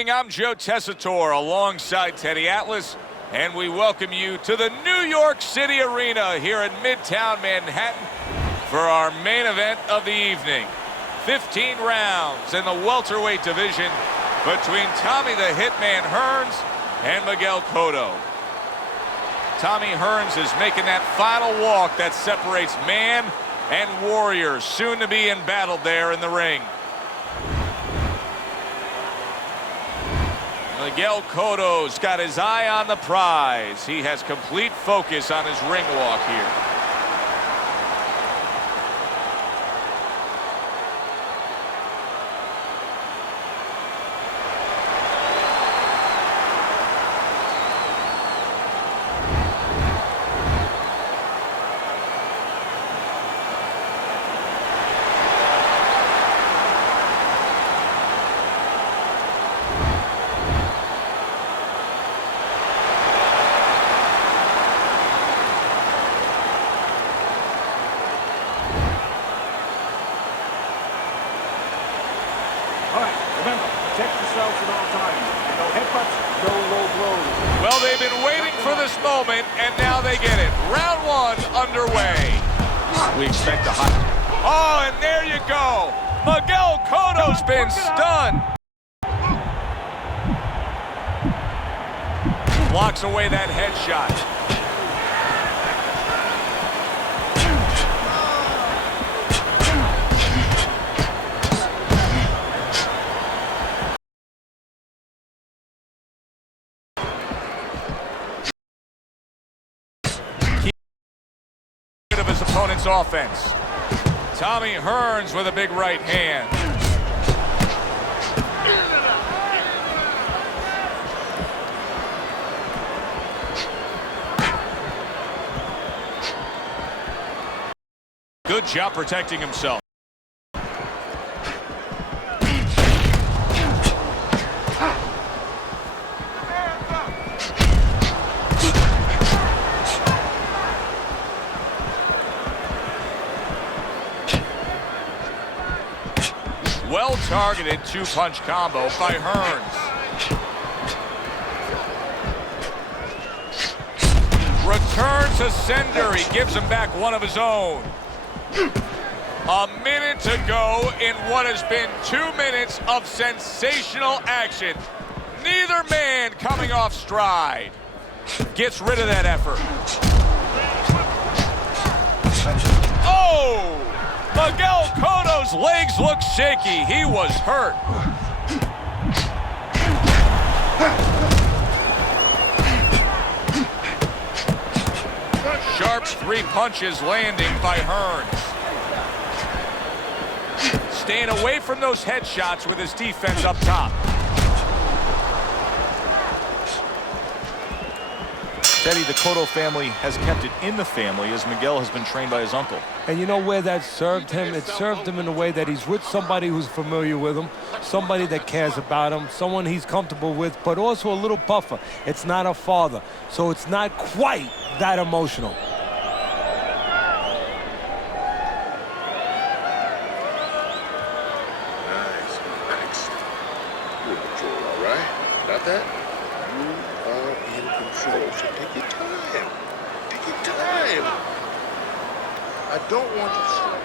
evening. I'm Joe Tessitore alongside Teddy Atlas, and we welcome you to the New York City Arena here in Midtown Manhattan for our main event of the evening. 15 rounds in the welterweight division between Tommy the Hitman Hearns and Miguel Cotto. Tommy Hearns is making that final walk that separates man and warrior, soon to be embattled there in the ring. Miguel Cotto's got his eye on the prize. He has complete focus on his ring walk here. Remember, protect yourselves at all times. No headbutts, no low blows. Well, they've been waiting for this moment, and now they get it. Round one underway. We expect a hot... Oh, and there you go. Miguel Cotto's been stunned. Blocks away that headshot. Of his opponent's offense. Tommy Hearns with a big right hand. Good job protecting himself. Well-targeted two-punch combo by Hearns. Return to sender. He gives him back one of his own. A minute to go in what has been 2 minutes of sensational action. Neither man coming off stride. Gets rid of that effort. Oh! Miguel Cotto's legs look shaky. He was hurt. Sharp 3 punches landing by Hearns. Staying away from those headshots with his defense up top. Teddy, the Cotto family has kept it in the family as Miguel has been trained by his uncle. And you know where that served him? It served him in a way that he's with somebody who's familiar with him, somebody that cares about him, someone he's comfortable with, but also a little buffer. It's not a father, so it's not quite that emotional. Nice. You're in control, all right? Got that? You are in control, so take your time. Take your time. I don't want you to slow.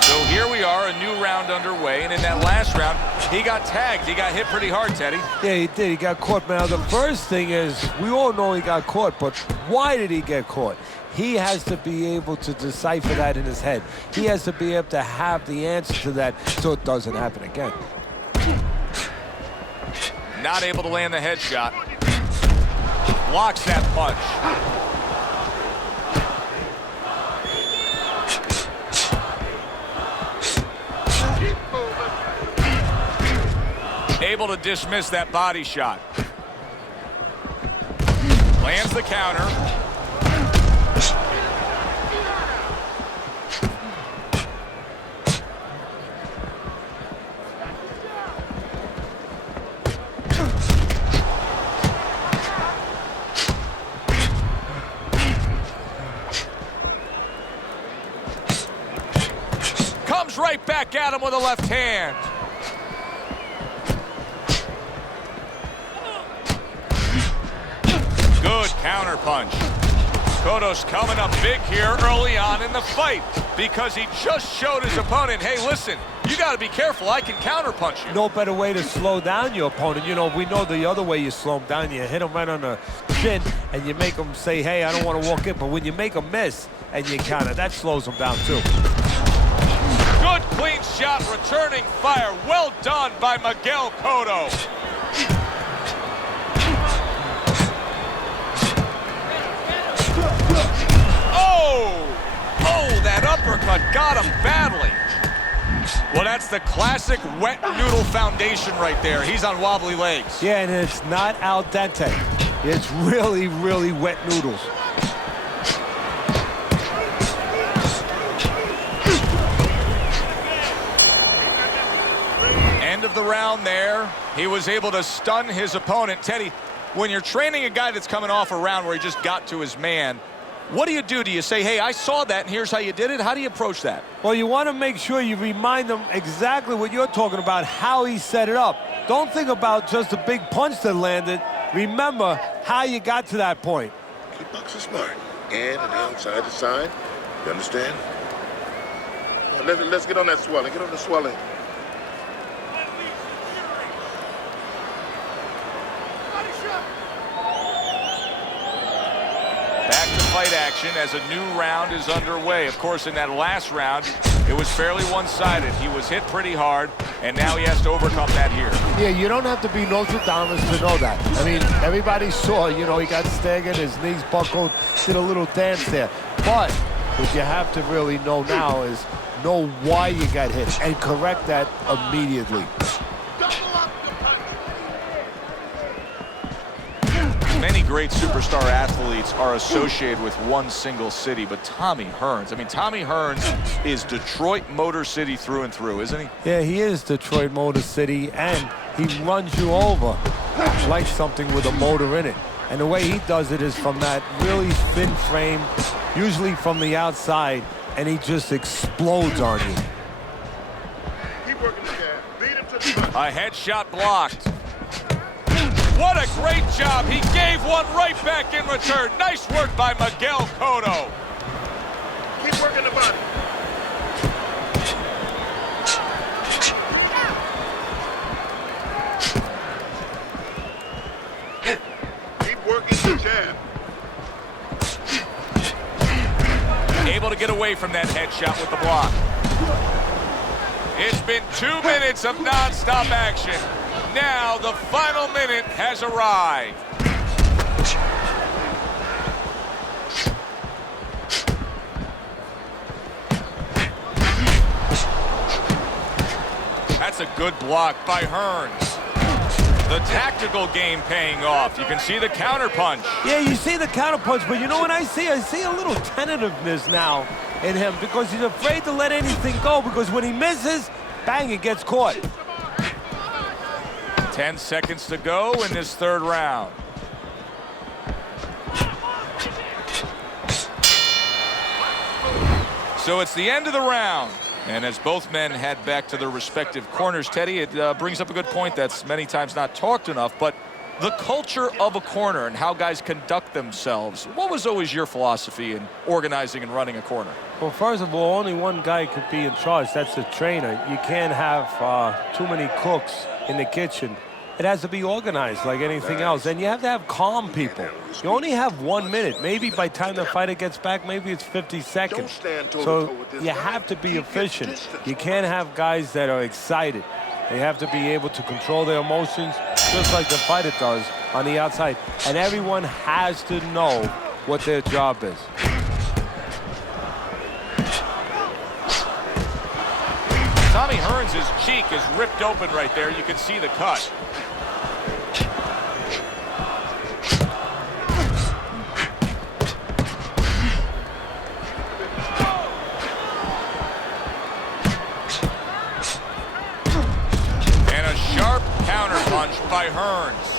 So here we are, a new round underway, and in that last round, he got tagged. He got hit pretty hard, Teddy. Yeah, he did. He got caught. Now, the first thing is, we all know he got caught, but why did he get caught? He has to be able to decipher that in his head. He has to be able to have the answer to that so it doesn't happen again. Not able to land the headshot. Blocks that punch. Able to dismiss that body shot. Lands the counter. Comes right back at him with a left hand. Counter punch. Cotto's coming up big here early on in the fight because he just showed his opponent, hey, listen, you got to be careful. I can counter punch you. No better way to slow down your opponent. You know, we know the other way you slow him down. You hit him right on the chin and you make him say, hey, I don't want to walk in. But when you make him miss and you counter, that slows him down too. Good clean shot, returning fire. Well done by Miguel Cotto. Oh, that uppercut got him badly. Well, that's the classic wet noodle foundation right there. He's on wobbly legs. Yeah, and it's not al dente. It's really, really wet noodles. End of the round there. He was able to stun his opponent. Teddy, when you're training a guy that's coming off a round where he just got to his man, what do? Do you say, hey, I saw that and here's how you did it? How do you approach that? Well, you want to make sure you remind them exactly what you're talking about, how he set it up. Don't think about just a big punch that landed. Remember how you got to that point. Kickboxing smart. In and out, side to side. You understand? Let's get on that swelling. Get on the swelling. Back to fight action as a new round is underway. Of course, in that last round, it was fairly one-sided. He was hit pretty hard, and now he has to overcome that here. Yeah, you don't have to be Nostradamus to know that. I mean, everybody saw, you know, he got staggered, his knees buckled, did a little dance there. But what you have to really know now is know why you got hit and correct that immediately. Many great superstar athletes are associated with one single city, but Tommy Hearns, I mean, Tommy Hearns is Detroit Motor City through and through, isn't he? Yeah, he is Detroit Motor City, and he runs you over like something with a motor in it. And the way he does it is from that really thin frame, usually from the outside, and he just explodes on you. Keep working the jab. Beat him to the front. A headshot blocked. What a great job. He gave one right back in return. Nice work by Miguel Cotto. Keep working the body. Keep working the jab. Able to get away from that headshot with the block. It's been 2 minutes of non-stop action. Now the final minute has arrived. That's a good block by Hearns. The tactical game paying off. You can see the counter punch. Yeah, you see the counter punch, but you know what I see? I see a little tentativeness now in him because he's afraid to let anything go because when he misses, bang, it gets caught. 10 seconds to go in this third round. So it's the end of the round. And as both men head back to their respective corners, Teddy, it brings up a good point that's many times not talked enough, but the culture of a corner and how guys conduct themselves. What was always your philosophy in organizing and running a corner? Well, first of all, only one guy could be in charge. That's the trainer. You can't have too many cooks in the kitchen. It has to be organized like anything else. And you have to have calm people. You only have 1 minute. Maybe by the time the fighter gets back, maybe it's 50 seconds. So you have to be efficient. You can't have guys that are excited. They have to be able to control their emotions just like the fighter does on the outside. And everyone has to know what their job is. Tommy Hearns' cheek is ripped open right there. You can see the cut. And a sharp counter punch by Hearns.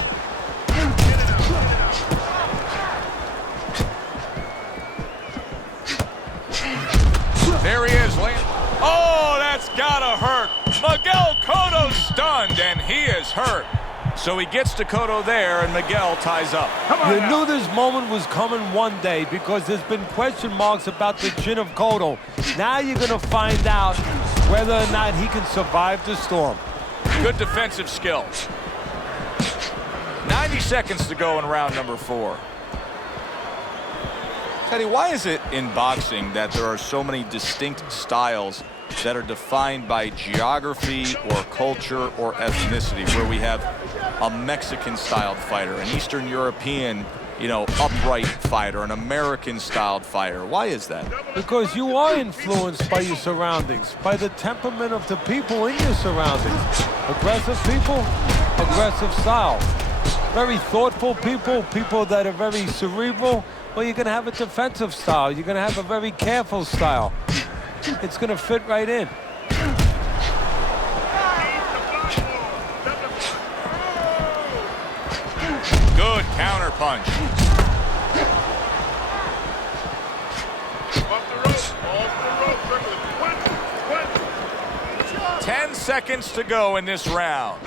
There he is, Lane. Oh, that's gotta hurt. Miguel Cotto stunned, and he is hurt. So he gets to Cotto there, and Miguel ties up. You knew this moment was coming one day because there's been question marks about the chin of Cotto. Now you're going to find out whether or not he can survive the storm. Good defensive skills. 90 seconds to go in round number 4. Teddy, why is it in boxing that there are so many distinct styles that are defined by geography or culture or ethnicity, where we have a Mexican-styled fighter, an Eastern European, upright fighter, an American-styled fighter? Why is that? Because you are influenced by your surroundings, by the temperament of the people in your surroundings. Aggressive people, aggressive style. Very thoughtful people, people that are very cerebral, well, you're going to have a defensive style. You're going to have a very careful style. It's going to fit right in. Good counter punch. Off the rope. 10 seconds to go in this round.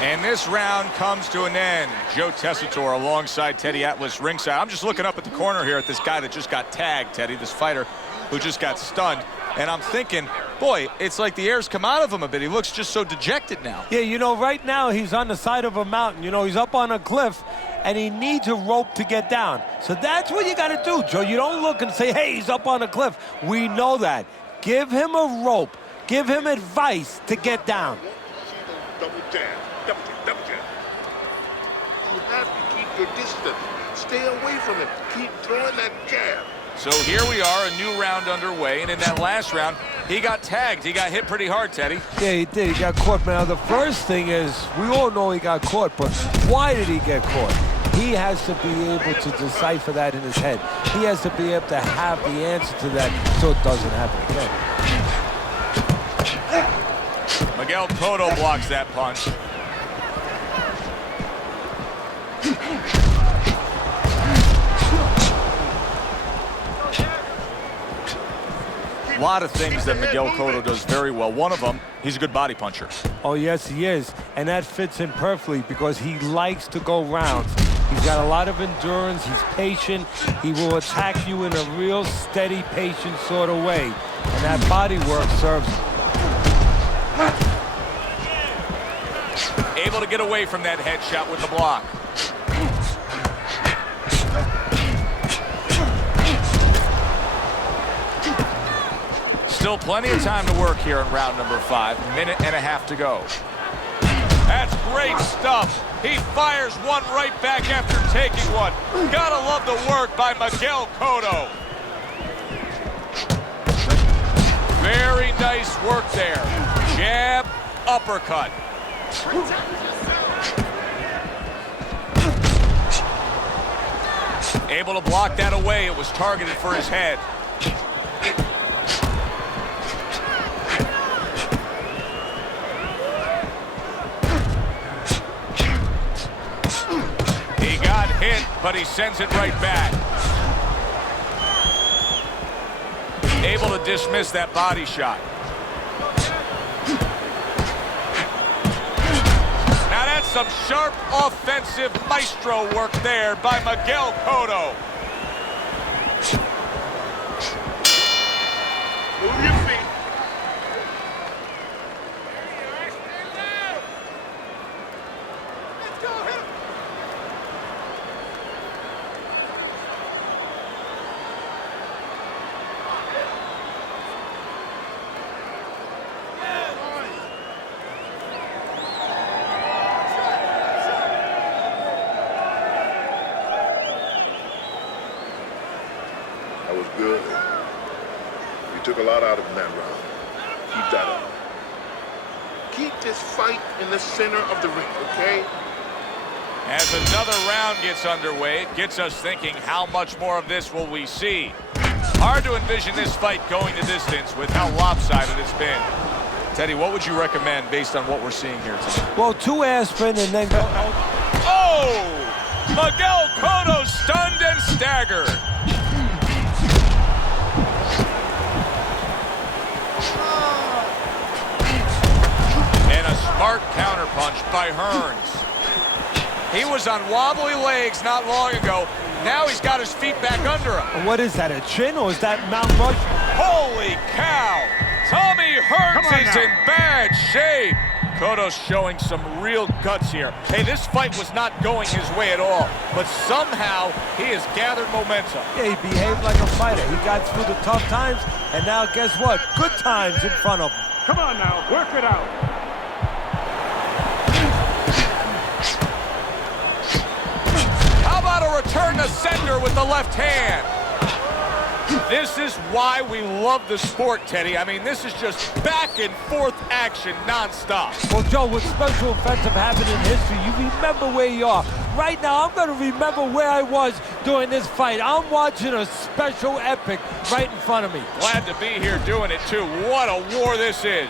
And this round comes to an end. Joe Tessitore alongside Teddy Atlas ringside. I'm just looking up at the corner here at this guy that just got tagged, Teddy, this fighter who just got stunned. And I'm thinking, boy, it's like the air's come out of him a bit. He looks just so dejected now. Yeah, right now he's on the side of a mountain. He's up on a cliff, and he needs a rope to get down. So that's what you got to do, Joe. You don't look and say, hey, he's up on a cliff. We know that. Give him a rope. Give him advice to get down. Double jab. Double jab. You have to keep your distance. Stay away from him. Keep throwing that jab. So here we are, a new round underway, and in that last round, he got tagged. He got hit pretty hard, Teddy. Yeah, he did. He got caught. Now, the first thing is, we all know he got caught, but why did he get caught? He has to be able to decipher that in his head. He has to be able to have the answer to that so it doesn't happen again. Miguel Cotto blocks that punch. A lot of things that Miguel Cotto does very well. One of them, he's a good body puncher. Oh, yes, he is. And that fits in perfectly because he likes to go rounds. He's got a lot of endurance. He's patient. He will attack you in a real steady, patient sort of way. And that body work serves him. Able to get away from that headshot with the block. Still plenty of time to work here in round number 5. Minute and a half to go. That's great stuff. He fires one right back after taking one. Gotta love the work by Miguel Cotto. Very nice work there. Jab, uppercut. Able to block that away. It was targeted for his head. Hit, but he sends it right back. Able to dismiss that body shot. Now that's some sharp offensive maestro work there by Miguel Cotto. Move your feet. That was good. You took a lot out of him that round. Keep that up. Keep this fight in the center of the ring, okay? As another round gets underway, it gets us thinking, how much more of this will we see? Hard to envision this fight going the distance with how lopsided it's been. Teddy, what would you recommend based on what we're seeing here today? Well, 2 aspirin and then go. Oh! Miguel Cotto stunned and staggered. Smart counterpunch by Hearns. He was on wobbly legs not long ago. Now he's got his feet back under him. And what is that, a chin or is that Mount Rush? Holy cow! Tommy Hearns is in bad shape. Cotto's showing some real guts here. Hey, this fight was not going his way at all, but somehow he has gathered momentum. Yeah, he behaved like a fighter. He got through the tough times, and now guess what? Good times in front of him. Come on now, work it out. How about a return to sender with the left hand? This is why we love the sport, Teddy. I mean, this is just back and forth action nonstop. Well, Joe, with special events have happened in history, you remember where you are. Right now, I'm going to remember where I was during this fight. I'm watching a special epic right in front of me. Glad to be here doing it, too. What a war this is.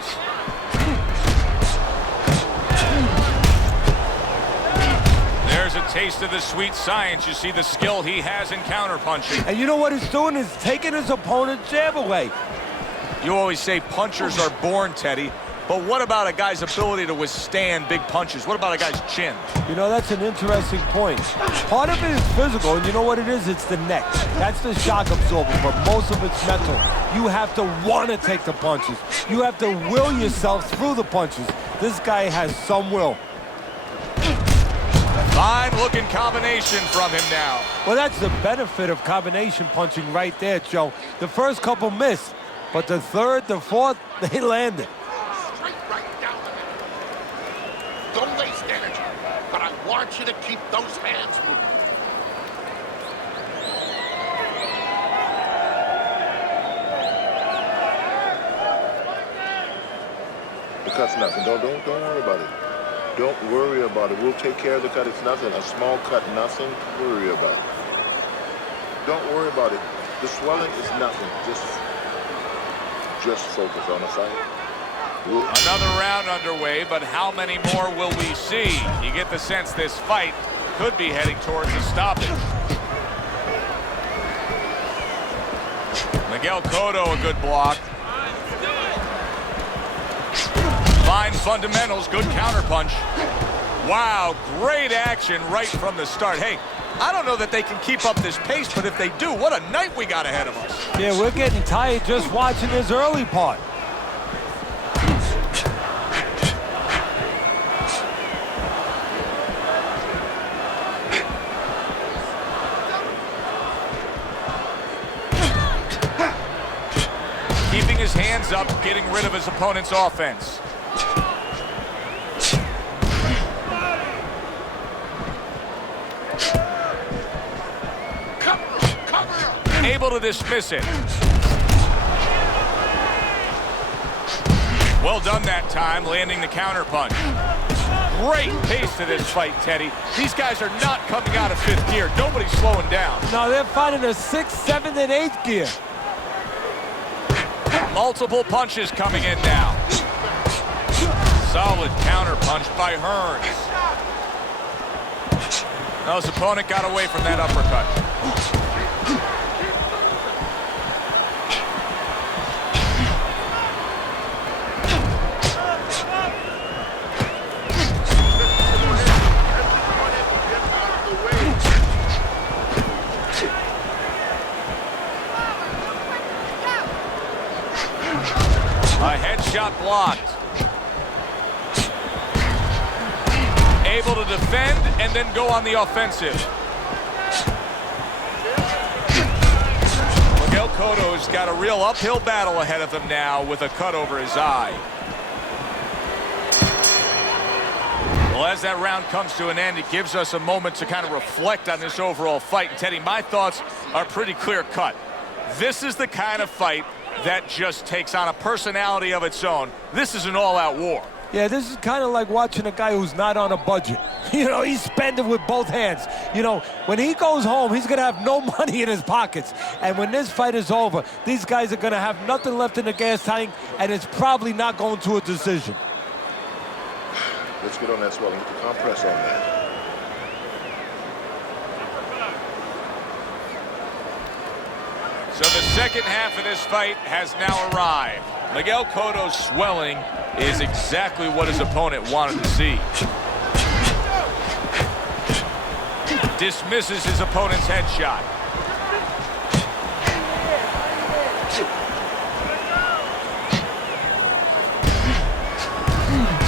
There's a taste of the sweet science. You see the skill he has in counterpunching. And you know what he's doing is taking his opponent's jab away. You always say punchers are born, Teddy. But what about a guy's ability to withstand big punches? What about a guy's chin? You know, that's an interesting point. Part of it is physical, and you know what it is? It's the neck. That's the shock absorber, but most of it's mental. You have to want to take the punches. You have to will yourself through the punches. This guy has some will. Fine-looking combination from him now. Well, that's the benefit of combination punching right there, Joe. The first couple missed, but the third, the fourth, they landed. Straight right down the middle. Don't waste energy, but I want you to keep those hands moving. The cut's nothing. Don't worry about it. Don't worry about it. We'll take care of the cut. It's nothing. A small cut, nothing to worry about. Don't worry about it. The swelling is nothing. Just focus on the fight. Another round underway, but how many more will we see? You get the sense this fight could be heading towards a stoppage. Miguel Cotto, a good block. Fine fundamentals, good counterpunch. Wow, great action right from the start. Hey, I don't know that they can keep up this pace, but if they do, what a night we got ahead of us. Yeah, we're getting tired just watching this early part. Keeping his hands up, getting rid of his opponent's offense. Able to dismiss it. Well done that time, landing the counterpunch. Great pace to this fight, Teddy. These guys are not coming out of fifth gear. Nobody's slowing down. No, they're fighting a 6th, 7th, and 8th gear. Multiple punches coming in now. Solid counterpunch by Hearns. Now his opponent got away from that uppercut. A headshot blocked. Able to defend and then go on the offensive. Miguel Cotto's got a real uphill battle ahead of him now with a cut over his eye. Well, as that round comes to an end, it gives us a moment to kind of reflect on this overall fight. And Teddy, my thoughts are pretty clear cut. This is the kind of fight that just takes on a personality of its own. This is an all-out war. Yeah, this is kind of like watching a guy who's not on a budget. You know, he's spending with both hands. You know, when he goes home, he's going to have no money in his pockets. And when this fight is over, these guys are going to have nothing left in the gas tank, and it's probably not going to a decision. Let's get on that swelling. Get the compress on that. So the second half of this fight has now arrived. Miguel Cotto's swelling is exactly what his opponent wanted to see. Dismisses his opponent's headshot.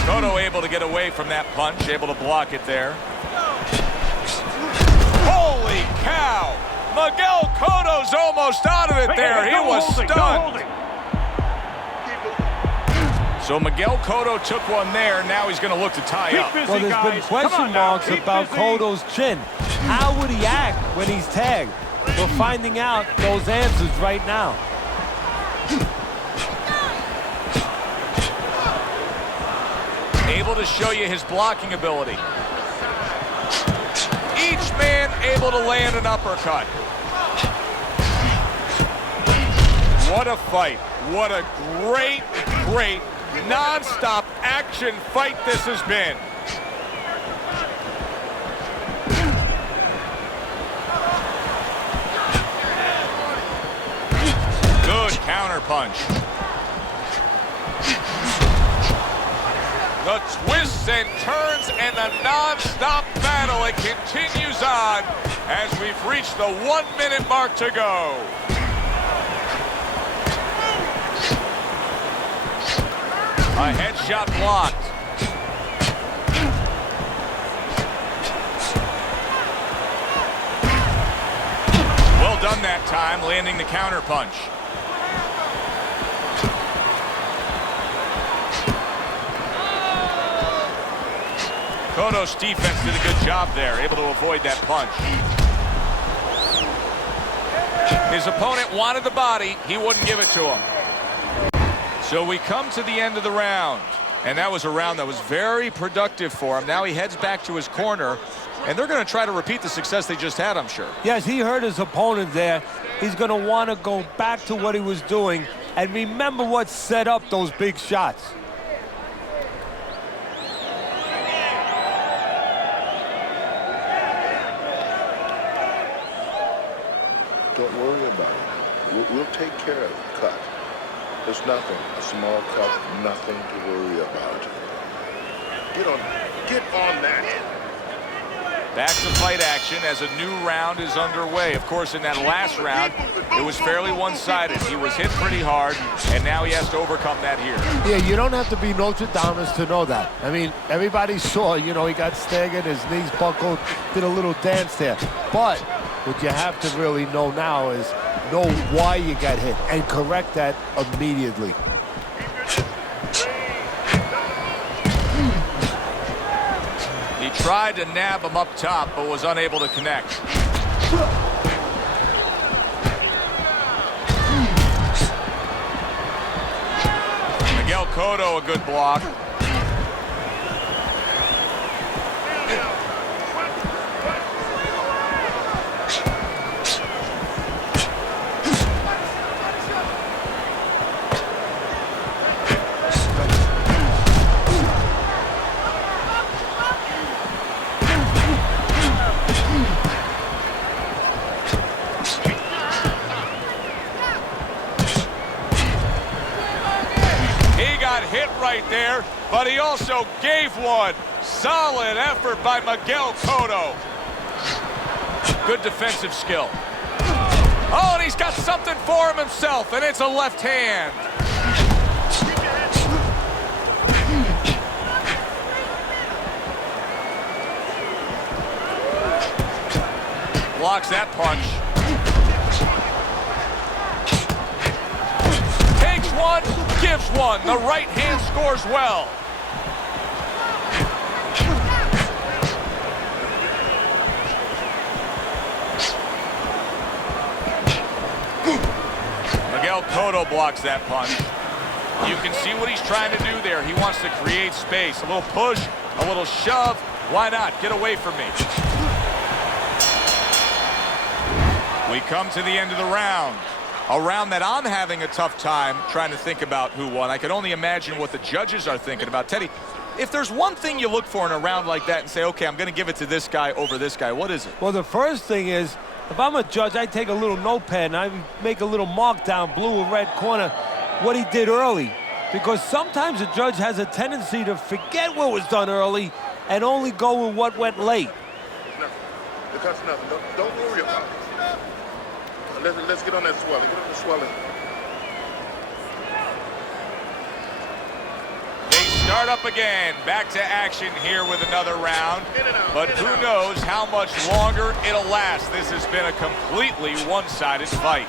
Cotto able to get away from that punch, able to block it there. Holy cow! Miguel Cotto's almost out of it there. He was stunned. So Miguel Cotto took one there. Now he's going to look to tie up. Well, there's been question marks about Cotto's chin. How would he act when he's tagged? We're finding out those answers right now. Able to show you his blocking ability. Each man able to land an uppercut. What a fight. What a great, great non-stop action fight this has been. Good counter punch. The twists and turns and the non-stop battle, it continues on as we've reached the 1 minute mark to go. A headshot blocked. Well done that time, landing the counter punch. Cotto's defense did a good job there, able to avoid that punch. His opponent wanted the body, he wouldn't give it to him. So we come to the end of the round, and that was a round that was very productive for him. Now he heads back to his corner, and they're going to try to repeat the success they just had, I'm sure. Yes, he hurt his opponent there. He's going to want to go back to what he was doing and remember what set up those big shots. Don't worry about it. We'll take care of it. Cut. It's nothing. A small cut, nothing to worry about. Get on that. Back to fight action as a new round is underway. Of course, in that last round, it was fairly one-sided. He was hit pretty hard, and now he has to overcome that here. Yeah, you don't have to be Notre Dame to know that. I mean, everybody saw, you know, he got staggered, his knees buckled, did a little dance there. But what you have to really know now is know why you got hit and correct that immediately. He tried to nab him up top, but was unable to connect. Miguel Cotto, a good block. Hit right there, but he also gave one. Solid effort by Miguel Cotto. Good defensive skill. Oh, and he's got something for him himself, and it's a left hand. Blocks that punch. Takes one. Gives one. The right hand scores well. Miguel Cotto blocks that punch. You can see what he's trying to do there. He wants to create space. A little push, a little shove. Why not? Get away from me. We come to the end of the round. A round that I'm having a tough time trying to think about who won. I can only imagine what the judges are thinking about. Teddy, if there's one thing you look for in a round like that and say, okay, I'm going to give it to this guy over this guy, what is it? Well, the first thing is If I'm a judge, I take a little notepad and I make a little mark down, blue or red corner, what he did early. Because sometimes a judge has a tendency to forget what was done early and only go with what went late. Nothing. Because nothing. Don't worry about it. Let's get on that swelling. Get on the swelling. Start up again. Back to action here with another round. But who knows how much longer it'll last. This has been a completely one-sided fight.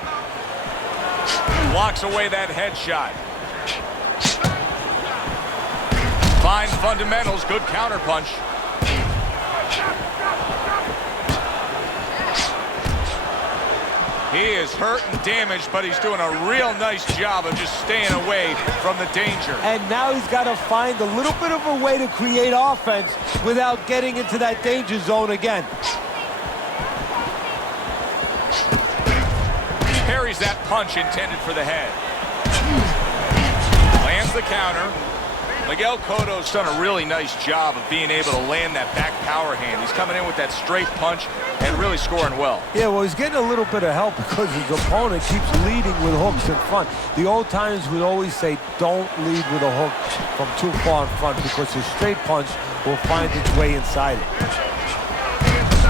Blocks away that headshot. Fine fundamentals, good counterpunch. He is hurt and damaged, but he's doing a real nice job of just staying away from the danger. And now he's got to find a little bit of a way to create offense without getting into that danger zone again. Parries that punch intended for the head. Lands the counter. Miguel Cotto's done a really nice job of being able to land that back power hand. He's coming in with that straight punch and really scoring well. Yeah, well, he's getting a little bit of help because his opponent keeps leading with hooks in front. The old timers would always say, don't lead with a hook from too far in front because his straight punch will find its way inside it.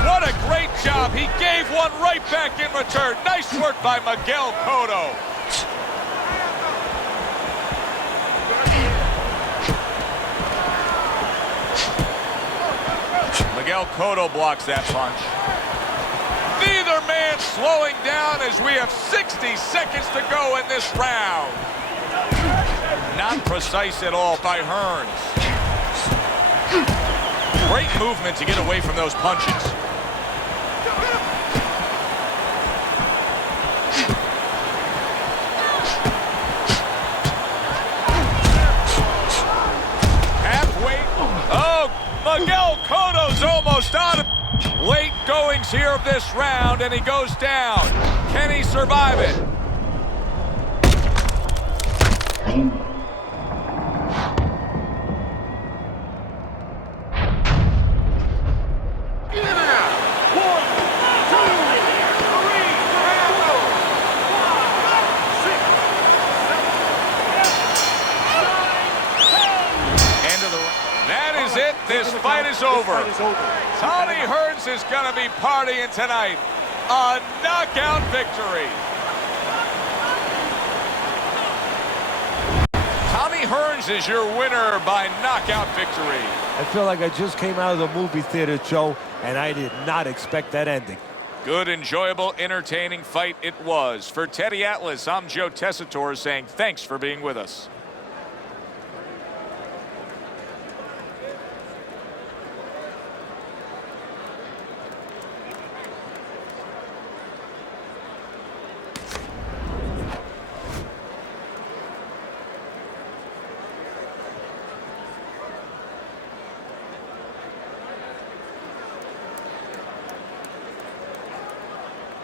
What a great job. He gave one right back in return. Nice work by Miguel Cotto. Miguel Cotto blocks that punch. Neither man slowing down as we have 60 seconds to go in this round. Not precise at all by Hearns. Great movement to get away from those punches. Halfway. Oh, Miguel Cotto's almost out of late goings here of this round, and he goes down. Can he survive it? This fight is over. Tommy Hearns is going to be partying tonight. A knockout victory. Tommy Hearns is your winner by knockout victory. I feel like I just came out of the movie theater, Joe, and I did not expect that ending. Good, enjoyable, entertaining fight it was. For Teddy Atlas, I'm Joe Tessitore saying thanks for being with us.